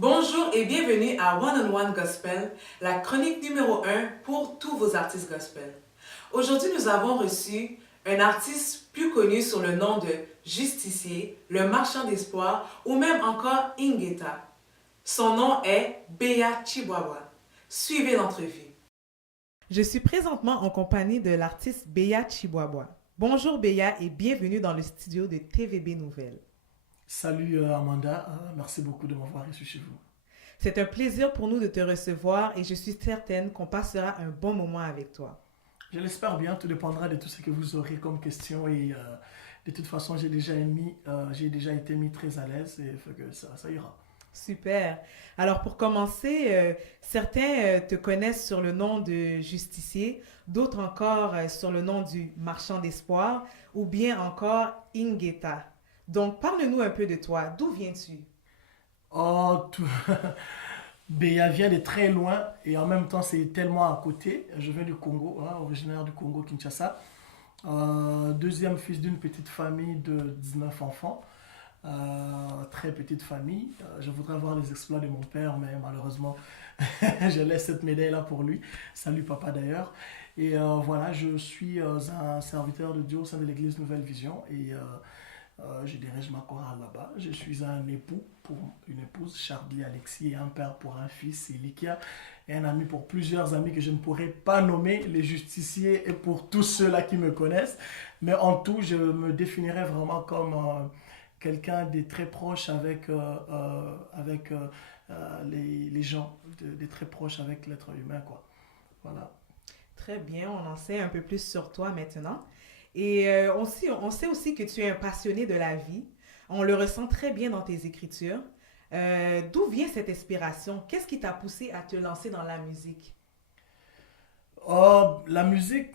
Bonjour et bienvenue à One on One Gospel, la chronique numéro 1 pour tous vos artistes gospel. Aujourd'hui, nous avons reçu un artiste plus connu sous le nom de Justicier, le marchand d'espoir ou même encore Ingeta. Son nom est Béa Chihuahua. Suivez l'entrevue. Je suis présentement en compagnie de l'artiste Béa Chihuahua. Bonjour Béa et bienvenue dans le studio de TVB Nouvelles. Salut Amanda, merci beaucoup de m'avoir reçu chez vous. C'est un plaisir pour nous de te recevoir et je suis certaine qu'on passera un bon moment avec toi. Je l'espère bien, tout dépendra de tout ce que vous aurez comme question et de toute façon j'ai déjà été mis très à l'aise et fait que ça ira. Super. Alors pour commencer, certains te connaissent sur le nom de Justicier, d'autres encore sur le nom du Marchand d'espoir ou bien encore Ingeta. Donc parle-nous un peu de toi. D'où viens-tu? Oh, tout... Béa vient de très loin et en même temps c'est tellement à côté. Je viens du Congo, hein, originaire du Congo, Kinshasa. Deuxième fils d'une petite famille de 19 enfants. Très petite famille. Je voudrais voir les exploits de mon père, mais malheureusement, je laisse cette médaille-là pour lui. Salut papa d'ailleurs. Et voilà, je suis un serviteur de Dieu au sein de l'église Nouvelle Vision et je dirige ma chorale là-bas. Je suis un époux pour une épouse, Charlie Alexis, et un père pour un fils, Elikia, et un ami pour plusieurs amis que je ne pourrais pas nommer, les justiciers, et pour tous ceux-là qui me connaissent. Mais en tout, je me définirais vraiment comme quelqu'un de très proche avec les gens, de très proche avec l'être humain, quoi. Voilà. Très bien, on en sait un peu plus sur toi maintenant. Et on sait aussi que tu es un passionné de la vie. On le ressent très bien dans tes écritures. D'où vient cette inspiration? Qu'est-ce qui t'a poussé à te lancer dans la musique? Oh, la musique,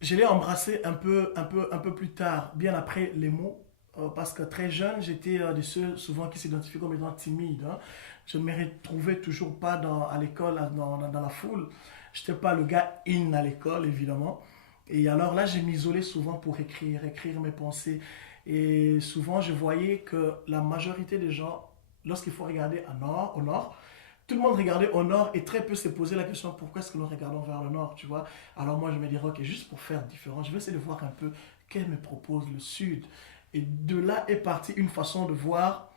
je l'ai embrassée un peu plus tard, bien après les mots, parce que très jeune, j'étais de ceux souvent qui s'identifient comme étant timides, hein. Je ne me retrouvais toujours pas à l'école, dans la foule. Je n'étais pas le gars in à l'école, évidemment. Et alors là, je m'isolais souvent pour écrire mes pensées. Et souvent, je voyais que la majorité des gens, lorsqu'il faut regarder au nord, tout le monde regardait au nord et très peu se posaient la question pourquoi est-ce que nous regardons vers le nord, tu vois. Alors moi, je me disais, ok, juste pour faire différent, je vais essayer de voir un peu qu'elle me propose le sud. Et de là est partie une façon de voir,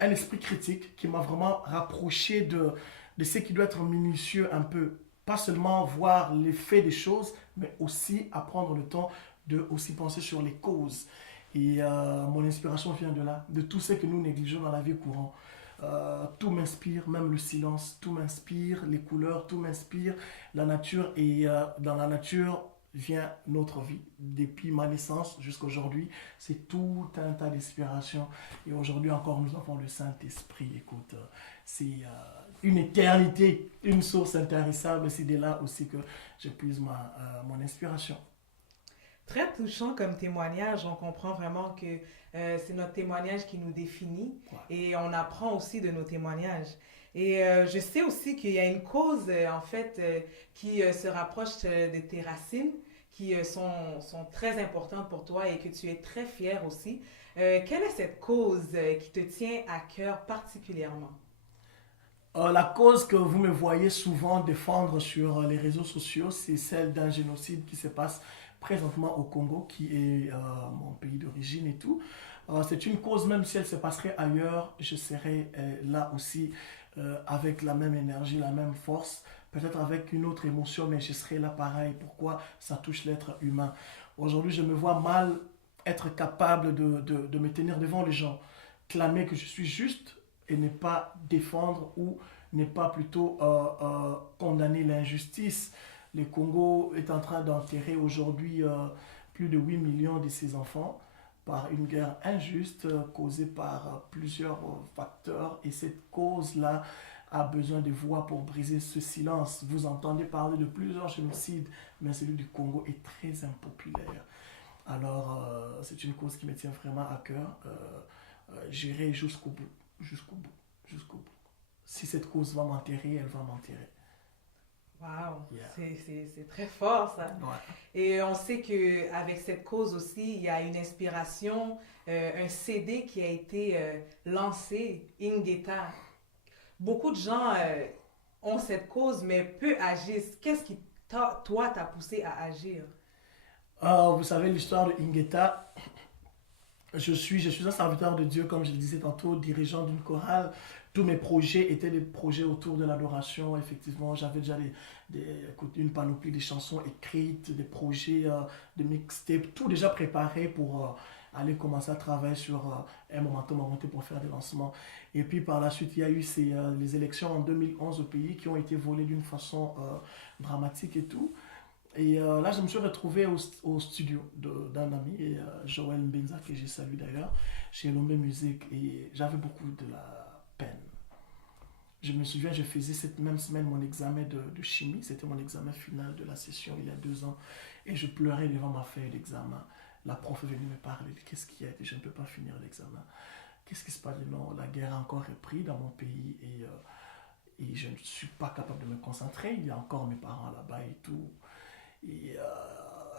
un esprit critique qui m'a vraiment rapproché de ce qui doit être minutieux un peu. Pas seulement voir l'effet des choses, mais aussi apprendre le temps de aussi penser sur les causes. Et mon inspiration vient de là, de tout ce que nous négligeons dans la vie courante. Tout m'inspire, même le silence, tout m'inspire, les couleurs, tout m'inspire, la nature. Et dans la nature vient notre vie. Depuis ma naissance jusqu'à aujourd'hui, c'est tout un tas d'inspiration. Et aujourd'hui encore, nous avons le Saint-Esprit. Écoute, c'est une éternité, une source intarissable. C'est de là aussi que je puise mon inspiration. Très touchant comme témoignage. On comprend vraiment que c'est notre témoignage qui nous définit Ouais. et on apprend aussi de nos témoignages. Et je sais aussi qu'il y a une cause, en fait, qui se rapproche de tes racines, qui sont très importantes pour toi et que tu es très fier aussi. Quelle est cette cause qui te tient à cœur particulièrement? La cause que vous me voyez souvent défendre sur les réseaux sociaux, c'est celle d'un génocide qui se passe présentement au Congo, qui est mon pays d'origine et tout. C'est une cause, même si elle se passerait ailleurs, je serais là aussi avec la même énergie, la même force, peut-être avec une autre émotion, mais je serai là pareil. Pourquoi ça touche l'être humain? Aujourd'hui, je me vois mal être capable de me tenir devant les gens, clamer que je suis juste et ne pas défendre ou ne pas plutôt condamner l'injustice. Le Congo est en train d'enterrer aujourd'hui plus de 8 millions de ses enfants par une guerre injuste causée par plusieurs facteurs. Et cette cause-là a besoin de voix pour briser ce silence. Vous entendez parler de plusieurs génocides, mais celui du Congo est très impopulaire. Alors, c'est une cause qui me tient vraiment à cœur. J'irai jusqu'au bout, jusqu'au bout, jusqu'au bout. Si cette cause va m'enterrer, elle va m'enterrer. Wow, Yeah. c'est très fort ça. Ouais. Et on sait qu'avec cette cause aussi, il y a une inspiration, un CD qui a été lancé, Ingeta. Beaucoup de gens ont cette cause, mais peu agissent. Qu'est-ce qui, toi, t'a poussé à agir? Vous savez, l'histoire de Ingeta, je suis un serviteur de Dieu, comme je le disais tantôt, dirigeant d'une chorale. Tous mes projets étaient des projets autour de l'adoration. Effectivement, j'avais déjà une panoplie de chansons écrites, des projets de mixtape, tout déjà préparé pour aller commencer à travailler sur un momentum à monter pour faire des lancements. Et puis par la suite, il y a eu les élections en 2011 au pays qui ont été volées d'une façon dramatique et tout. Et là, je me suis retrouvé au studio d'un ami, Joël Mbenza, que j'ai salué d'ailleurs, chez Lombe Music, et j'avais beaucoup de la peine. Je me souviens, je faisais cette même semaine mon examen de chimie, c'était mon examen final de la session il y a 2 ans, et je pleurais devant ma feuille d'examen. La prof est venue me parler, qu'est-ce qu'il y a? Je ne peux pas finir l'examen. Qu'est-ce qui se passe? Non, la guerre a encore repris dans mon pays, et je ne suis pas capable de me concentrer, il y a encore mes parents là-bas et tout. Et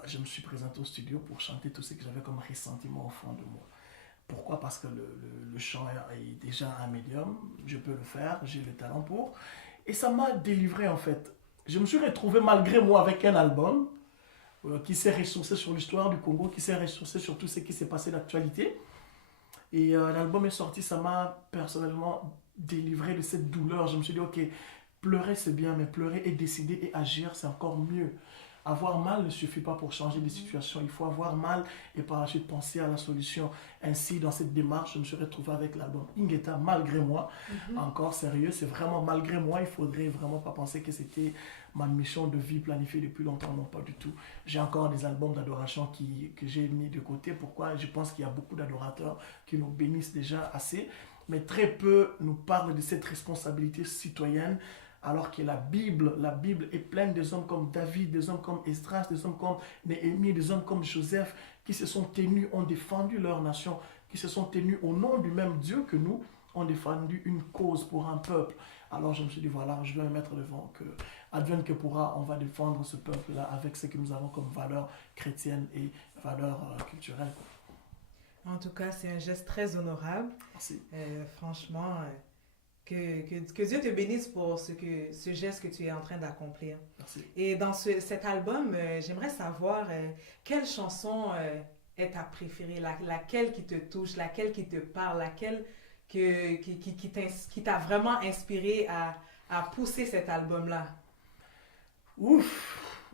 je me suis présenté au studio pour chanter tout ce que j'avais comme ressentiment au fond de moi. Pourquoi? Parce que le chant est déjà un médium, je peux le faire, j'ai le talent pour. Et ça m'a délivré en fait. Je me suis retrouvé malgré moi avec un album qui s'est ressourcé sur l'histoire du Congo, qui s'est ressourcé sur tout ce qui s'est passé d'actualité. Et l'album est sorti, ça m'a personnellement délivré de cette douleur. Je me suis dit, ok, pleurer c'est bien, mais pleurer et décider et agir c'est encore mieux. Avoir mal ne suffit pas pour changer des situations. Il faut avoir mal et par la suite penser à la solution. Ainsi, dans cette démarche, je me suis retrouvé avec l'album Ingeta, malgré moi. Encore sérieux, c'est vraiment malgré moi. Il faudrait vraiment pas penser que c'était ma mission de vie planifiée depuis longtemps. Non, pas du tout. J'ai encore des albums d'adoration que j'ai mis de côté. Pourquoi? Je pense qu'il y a beaucoup d'adorateurs qui nous bénissent déjà assez. Mais très peu nous parlent de cette responsabilité citoyenne. Alors que la Bible est pleine des hommes comme David, des hommes comme Esdras, des hommes comme Néhémie, des hommes comme Joseph, qui se sont tenus, ont défendu leur nation, qui se sont tenus au nom du même Dieu que nous, ont défendu une cause pour un peuple. Alors je me suis dit, voilà, je vais me mettre devant, que advienne que pourra, on va défendre ce peuple-là avec ce que nous avons comme valeurs chrétiennes et valeurs culturelles. En tout cas, c'est un geste très honorable. Merci. Franchement, que Dieu te bénisse pour ce geste que tu es en train d'accomplir. Merci. Et dans cet album, j'aimerais savoir quelle chanson est ta préférée, laquelle qui te touche, laquelle qui te parle, laquelle qui t'a vraiment inspiré à pousser cet album-là. Ouf!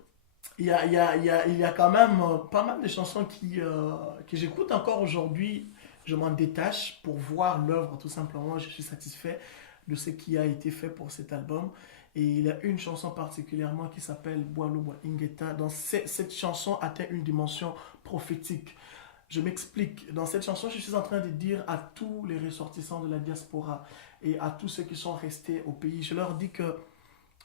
Il y a quand même pas mal de chansons que j'écoute encore aujourd'hui. Je m'en détache pour voir l'œuvre, tout simplement. Je suis satisfait de ce qui a été fait pour cet album. Et il y a une chanson particulièrement qui s'appelle Boalou Boa Ingeta. Cette chanson atteint une dimension prophétique. Je m'explique. Dans cette chanson, je suis en train de dire à tous les ressortissants de la diaspora et à tous ceux qui sont restés au pays, je leur dis que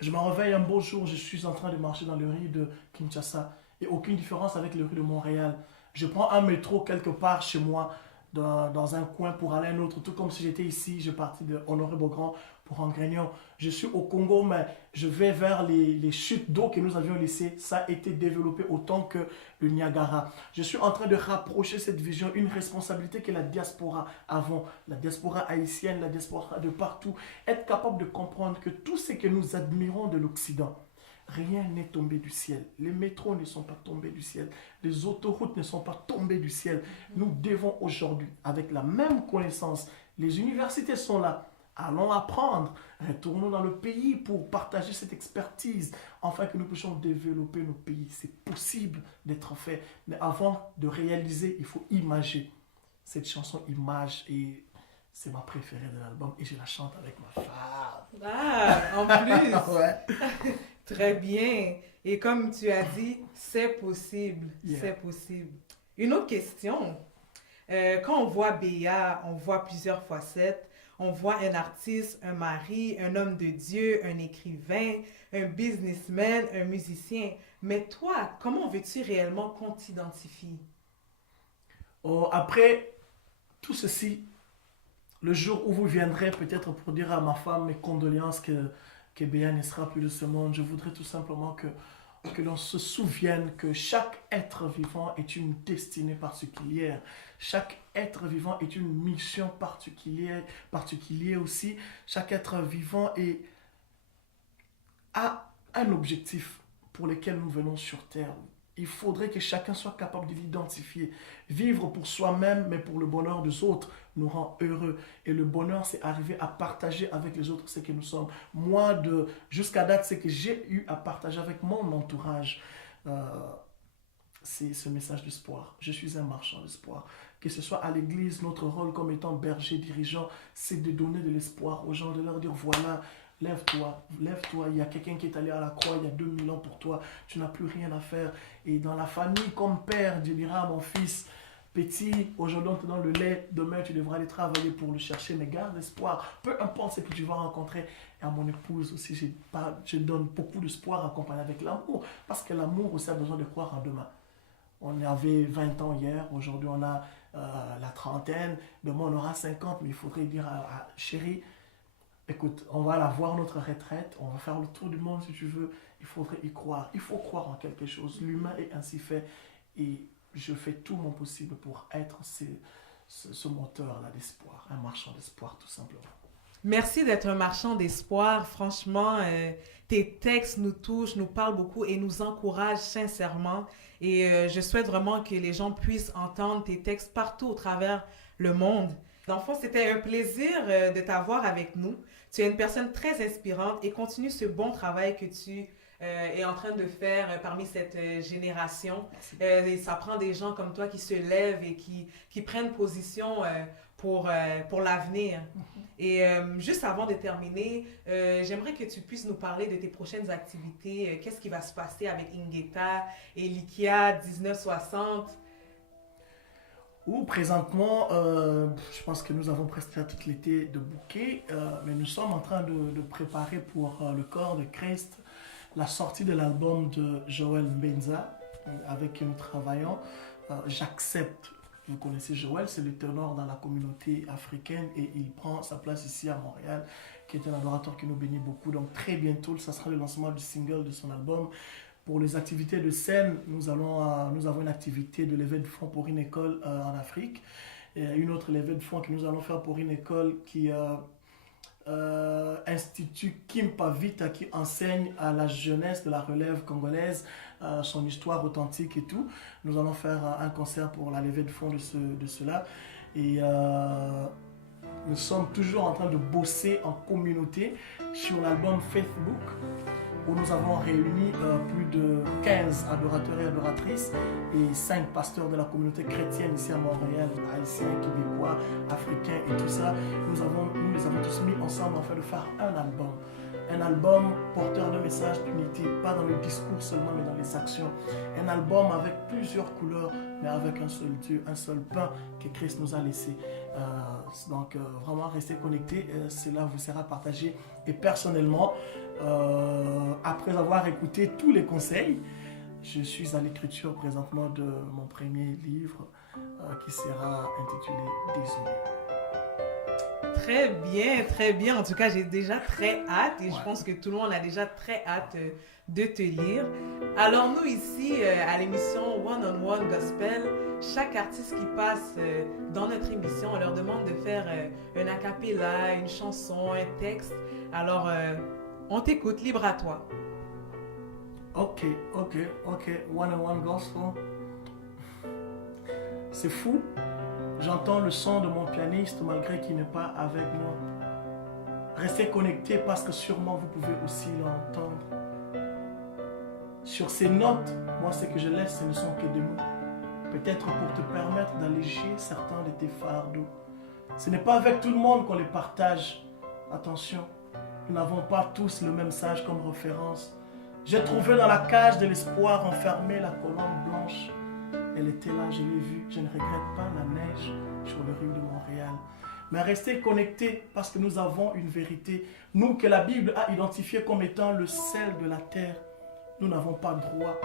je me réveille un beau jour, je suis en train de marcher dans les rues de Kinshasa. Et aucune différence avec les rues de Montréal. Je prends un métro quelque part chez moi, dans un coin pour aller à un autre, tout comme si j'étais ici, je partais de Honoré-Beaugrand pour Angrignon. Je suis au Congo, mais je vais vers les chutes d'eau que nous avions laissées. Ça a été développé autant que le Niagara. Je suis en train de rapprocher cette vision, une responsabilité que la diaspora avant, la diaspora haïtienne, la diaspora de partout, être capable de comprendre que tout ce que nous admirons de l'Occident, rien n'est tombé du ciel. Les métros ne sont pas tombés du ciel. Les autoroutes ne sont pas tombées du ciel. Nous devons aujourd'hui, avec la même connaissance, les universités sont là. Allons apprendre, retournons dans le pays pour partager cette expertise, afin que nous puissions développer nos pays. C'est possible d'être fait, mais avant de réaliser, il faut imager. Cette chanson Image, et c'est ma préférée de l'album, et je la chante avec ma femme. Ah, en plus! Ouais. Très bien. Et comme tu as dit, c'est possible. Yeah. C'est possible. Une autre question. Quand on voit Béa, on voit plusieurs facettes. On voit un artiste, un mari, un homme de Dieu, un écrivain, un businessman, un musicien. Mais toi, comment veux-tu réellement qu'on t'identifie? Oh, après tout ceci, le jour où vous viendrez peut-être pour dire à ma femme mes condoléances que Béa ne sera plus de ce monde, je voudrais tout simplement que l'on se souvienne que chaque être vivant est une destinée particulière. Chaque être vivant est une mission particulière aussi. Chaque être vivant a un objectif pour lequel nous venons sur Terre. Il faudrait que chacun soit capable de l'identifier. Vivre pour soi-même, mais pour le bonheur des autres, nous rend heureux. Et le bonheur, c'est arriver à partager avec les autres ce que nous sommes. Moi, jusqu'à date, ce que j'ai eu à partager avec mon entourage, euh, c'est ce message d'espoir. Je suis un marchand d'espoir. Que ce soit à l'église, notre rôle comme étant berger, dirigeant, c'est de donner de l'espoir aux gens, de leur dire voilà, lève-toi, lève-toi. Il y a quelqu'un qui est allé à la croix il y a 2000 ans pour toi. Tu n'as plus rien à faire. Et dans la famille, comme père, Dieu dira à mon fils, petit, aujourd'hui on te donne le lait, demain tu devras aller travailler pour le chercher, mais garde espoir. Peu importe ce que tu vas rencontrer. Et à mon épouse aussi, je donne beaucoup d'espoir accompagné avec l'amour. Parce que l'amour aussi a besoin de croire en demain. On avait 20 ans hier, aujourd'hui on a la trentaine, demain on aura 50, mais il faudrait dire à chérie, écoute, on va aller voir notre retraite, on va faire le tour du monde si tu veux, il faudrait y croire. Il faut croire en quelque chose. L'humain est ainsi fait et je fais tout mon possible pour être ce moteur-là d'espoir, un marchand d'espoir tout simplement. Merci d'être un marchand d'espoir. Franchement, tes textes nous touchent, nous parlent beaucoup et nous encouragent sincèrement. Et je souhaite vraiment que les gens puissent entendre tes textes partout au travers le monde. Dans le fond, c'était un plaisir de t'avoir avec nous. Tu es une personne très inspirante et continue ce bon travail que tu es en train de faire parmi cette génération. Et ça prend des gens comme toi qui se lèvent et qui prennent position pour l'avenir. Et juste avant de terminer, j'aimerais que tu puisses nous parler de tes prochaines activités. Qu'est-ce qui va se passer avec Ingeta et Likia 1960? Ou présentement, je pense que nous avons presque tout l'été de bouquet, mais nous sommes en train de préparer pour le corps de Christ la sortie de l'album de Joël Mbenza, avec qui nous travaillons. J'accepte. Vous connaissez Joël, c'est le ténor dans la communauté africaine et il prend sa place ici à Montréal, qui est un adorateur qui nous bénit beaucoup. Donc très bientôt, ça sera le lancement du single de son album. Pour les activités de scène, nous avons une activité de levée de fonds pour une école en Afrique. Et une autre levée de fonds que nous allons faire pour une école qui Institut Kim Pavita qui enseigne à la jeunesse de la relève congolaise son histoire authentique et tout. Nous allons faire un concert pour la levée de fonds de cela. Et nous sommes toujours en train de bosser en communauté sur l'album Facebook, où nous avons réuni plus de 15 adorateurs et adoratrices et 5 pasteurs de la communauté chrétienne ici à Montréal, haïtiens, québécois, africains et tout ça. Nous les avons tous mis ensemble afin de faire un album. Un album porteur de messages d'unité, pas dans le discours seulement, mais dans les actions. Un album avec plusieurs couleurs, mais avec un seul Dieu, un seul pain que Christ nous a laissé. Donc vraiment restez connectés, cela vous sera partagé. Et personnellement, après avoir écouté tous les conseils, je suis à l'écriture présentement de mon premier livre qui sera intitulé Désolé. Très bien, très bien. En tout cas, j'ai déjà très hâte et je pense que tout le monde a déjà très hâte de te lire. Alors nous ici, à l'émission One on One Gospel, chaque artiste qui passe dans notre émission, on leur demande de faire un a cappella, une chanson, un texte. Alors, on t'écoute, libre à toi. Ok. One on One Gospel. C'est fou. J'entends le son de mon pianiste malgré qu'il n'est pas avec moi. Restez connectés parce que sûrement vous pouvez aussi l'entendre. Sur ces notes, moi ce que je laisse, ce ne sont que des mots. Peut-être pour te permettre d'alléger certains de tes fardeaux. Ce n'est pas avec tout le monde qu'on les partage. Attention, nous n'avons pas tous le même sage comme référence. J'ai trouvé dans la cage de l'espoir enfermée la colombe blanche. Elle était là, je l'ai vue. Je ne regrette pas la neige sur le rive de Montréal. mais restez connectés parce que nous avons une vérité. Nous que la Bible a identifié comme étant le sel de la terre, nous n'avons pas droit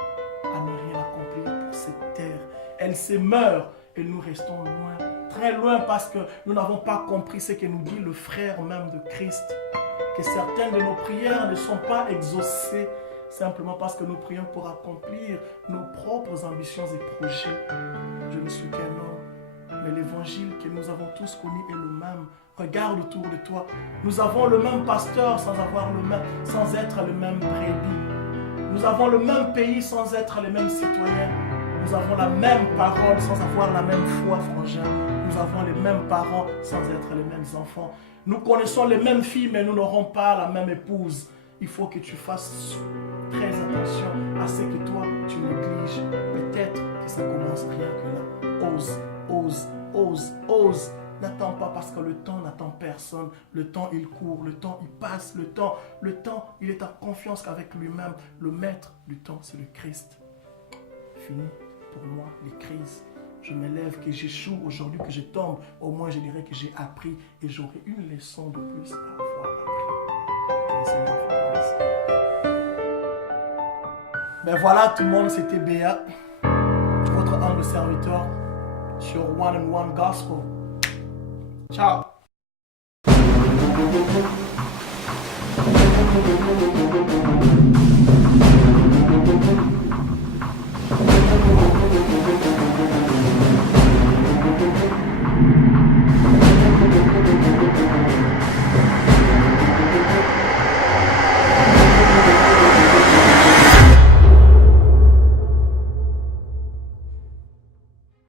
à ne rien accomplir pour cette terre. Elle se meurt et nous restons loin, très loin parce que nous n'avons pas compris ce que nous dit le frère même de Christ. Que certaines de nos prières ne sont pas exaucées simplement parce que nous prions pour accomplir nos propres ambitions et projets. Je ne suis qu'un homme, mais l'évangile que nous avons tous connu est le même. Regarde autour de toi. Nous avons le même pasteur sans être le même brebis. Nous avons le même pays sans être les mêmes citoyens. Nous avons la même parole sans avoir la même foi, frangin. Nous avons les mêmes parents sans être les mêmes enfants. Nous connaissons les mêmes filles, mais nous n'aurons pas la même épouse. Il faut que tu fasses très attention à ce que toi, tu négliges. Peut-être que ça commence rien que là. Ose, ose, ose, ose. N'attends pas parce que le temps n'attend personne. Le temps, il court. Le temps, il passe. Le temps, il est en confiance qu'avec lui-même. Le maître du temps, c'est le Christ. Fini pour moi les crises. Je m'élève, que j'échoue aujourd'hui, que je tombe. Au moins, je dirais que j'ai appris et j'aurai une leçon de plus à avoir appris. Ben voilà, tout le monde, c'était Béa, votre humble serviteur sur One and One Gospel. Ciao.